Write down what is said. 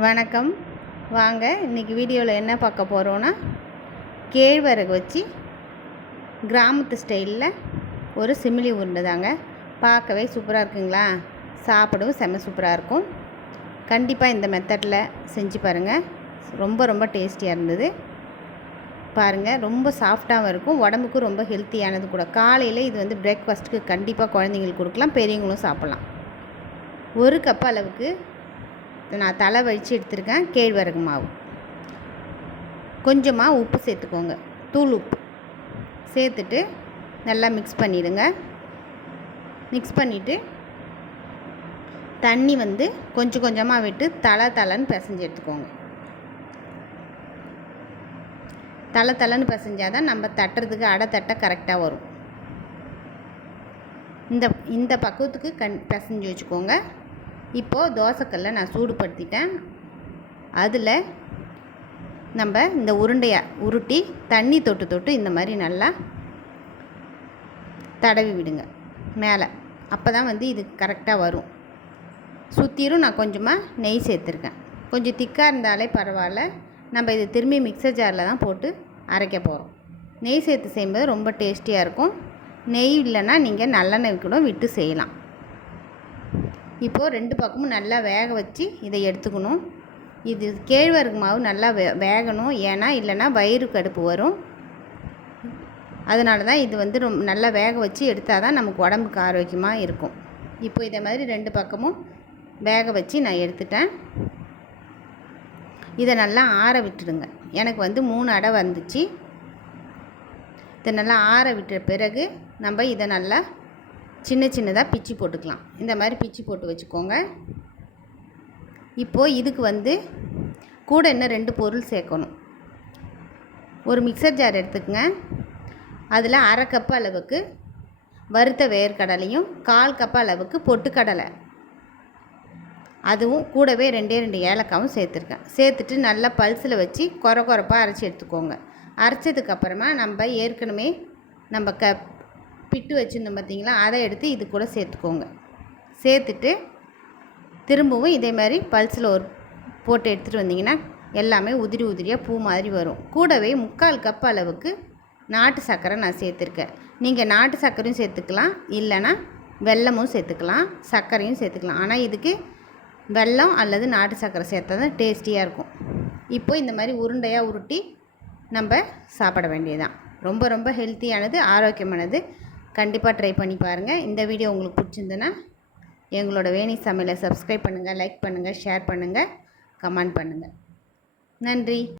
வணக்கம். வாங்க இன்றைக்கி வீடியோவில் என்ன பார்க்க போகிறோன்னா கேழ்வரகு வச்சு கிராமத்து ஸ்டைலில் ஒரு சிமிலி உருண்டை தாங்க பார்க்கவே சூப்பராக இருக்குங்களா? சாப்பிடவும் செம்ம சூப்பராக இருக்கும். கண்டிப்பாக இந்த மெத்தடில் செஞ்சு பாருங்கள் ரொம்ப ரொம்ப டேஸ்டியாக இருந்தது. பாருங்கள் ரொம்ப சாஃப்டாகவும் இருக்கும். உடம்புக்கும் ரொம்ப ஹெல்த்தியானது கூட. காலையில் இது வந்து பிரேக்ஃபாஸ்ட்டுக்கு கண்டிப்பாக குழந்தைங்களுக்கு கொடுக்கலாம் பெரியவங்களும் சாப்பிட்லாம். ஒரு கப் அளவுக்கு நான் தலை வழித்து எடுத்திருக்கேன். கேழ்வரகு மாவு. கொஞ்சமாக உப்பு சேர்த்துக்கோங்க. தூள் உப்பு. சேர்த்துட்டு நல்லா மிக்ஸ் பண்ணிவிடுங்க மிக்ஸ் பண்ணிவிட்டு தண்ணி வந்து கொஞ்சம் கொஞ்சமாக விட்டு தலை தலைன்னு பிசைஞ்சு எடுத்துக்கோங்க. தலை தலைன்னு பிசைஞ்சால் தான் நம்ம தட்டுறதுக்கு அடை தட்ட கரெக்டாக வரும். இந்த இந்த பக்குவத்துக்கு கண் பிசைஞ்சு வச்சுக்கோங்க. இப்போது தோசைக்கல்லை நான் சூடுபடுத்திட்டேன். அதில் நம்ம இந்த உருண்டையை உருட்டி தண்ணி தொட்டு தொட்டு இந்த மாதிரி நல்லா தடவி விடுங்க. மேலே. அப்போ தான் வந்து இது கரெக்டாக வரும். சுற்றிலும் நான் கொஞ்சமாக நெய் சேர்த்துருக்கேன். கொஞ்சம் திக்காக இருந்தாலே பரவாயில்ல. நம்ம இது திரும்பி மிக்சர் ஜாரில் தான் போட்டு அரைக்க போகிறோம் நெய் சேர்த்து செய்யும்போது ரொம்ப டேஸ்டியாக இருக்கும். நெய் இல்லைன்னா நீங்கள் நல்லெண்ணெய் கூட விட்டு செய்யலாம். இப்போது ரெண்டு பக்கமும் நல்லா வேக வச்சு இதை எடுத்துக்கணும். இது கேழ்வரகு மாவு நல்லா வே வேகணும். ஏன்னா இல்லைன்னா வயிறு கடுப்பு வரும். அதனால தான் இது வந்து ரொம்ப நல்லா வேக வச்சு எடுத்தால் தான் நமக்கு உடம்புக்கு ஆரோக்கியமாக இருக்கும். இப்போ இதை மாதிரி ரெண்டு பக்கமும் வேக வச்சு நான் எடுத்துட்டேன். இதை நல்லா ஆற விட்டுடுங்க. எனக்கு வந்து மூணு அடை வந்துச்சு. இதை நல்லா ஆற விட்ட பிறகு நம்ம இதை நல்லா சின்ன சின்னதாக பிச்சு போட்டுக்கலாம். இந்த மாதிரி பிச்சு போட்டு வச்சுக்கோங்க. இப்போது இதுக்கு வந்து கூட இன்னும் ரெண்டு பொருள் சேர்க்கணும். ஒரு மிக்சர் ஜார் எடுத்துக்கங்க. அதில் அரை கப் அளவுக்கு வறுத்த வேர்க்கடலையும் கால் கப் அளவுக்கு பொட்டுக்கடலை. அதுவும் கூடவே ரெண்டே ரெண்டு ஏலக்காவும் சேர்த்துருக்கேன். சேர்த்துட்டு நல்லா பல்ஸில் வச்சு குறை குறைப்பாக அரைச்சி எடுத்துக்கோங்க. அரைச்சதுக்கப்புறமா நம்ம ஏற்கனவே நம்ம க பிட்டு வச்சுருந்தோம் பார்த்தீங்களா அதை எடுத்து இது கூட சேர்த்துக்கோங்க. சேர்த்துட்டு திரும்பவும் இதே மாதிரி பல்ஸில் ஒரு போட்டு எடுத்துகிட்டு வந்தீங்கன்னா எல்லாமே உதிரி உதிரியாக பூ மாதிரி வரும். கூடவே முக்கால் கப் அளவுக்கு நாட்டு சர்க்கரை நான் சேர்த்துருக்கேன். நீங்கள் நாட்டு சர்க்கரையும் சேர்த்துக்கலாம் இல்லைனா வெல்லமும் சேர்த்துக்கலாம் சர்க்கரையும் சேர்த்துக்கலாம். ஆனால் இதுக்கு வெல்லம் அல்லது நாட்டு சர்க்கரை சேர்த்தா தான் டேஸ்டியாக இருக்கும். இப்போ இந்த மாதிரி உருண்டையாக உருட்டி நம்ம சாப்பிட வேண்டியதுதான். ரொம்ப ரொம்ப ஹெல்த்தியானது ஆரோக்கியமானது. கண்டிப்பாக ட்ரை பண்ணி பாருங்கள் இந்த வீடியோ உங்களுக்கு பிடிச்சிருந்துன்னா எங்களோட வேணி சமையலை சப்ஸ்கிரைப் பண்ணுங்கள் லைக் பண்ணுங்கள் ஷேர் பண்ணுங்கள் கமெண்ட் பண்ணுங்கள் நன்றி.